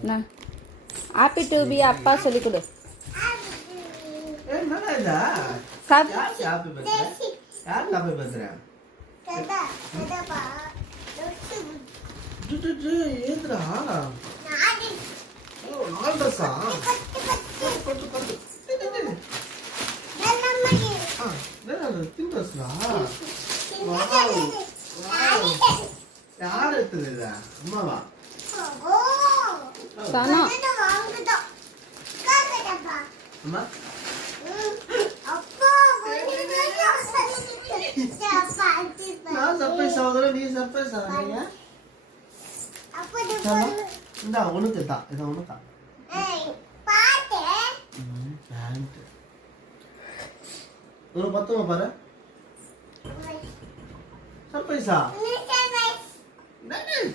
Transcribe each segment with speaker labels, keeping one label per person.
Speaker 1: நான் happy to be அப்பா சொல்லி கொடு.
Speaker 2: யார் எடுத்தது அம்மாவா? இந்தா உனக்கு தான் இதை உனக்கு தான். ஒரு பத்துமா பாரு. சர்ப்ரைஸா சூப்பரா இருக்கடா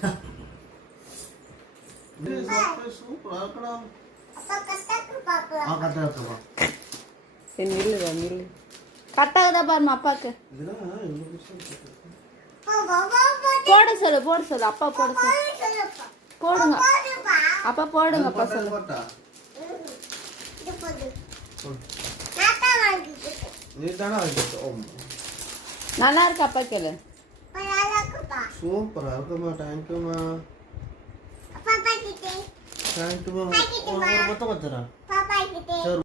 Speaker 2: ஆ கரெக்டாக இருக்குமா
Speaker 1: சரி நில்லுடா நில்லு கட்டாகுதா பாருமா அப்பாவுக்கு. போட சொல்லு போட சொல்லு அப்பா போட சொல்லு போடுங்க அப்பா போடுங்க அப்பா சொல்லு நல்லா இருக்கு அப்பா கேளு
Speaker 2: சூப்பரா இருக்குமா தேங்க்யூமா தேங்க்யூமா ஒரு மொத்தம் வச்சுறேன்
Speaker 3: பாப்பா கிட்டே
Speaker 2: சரி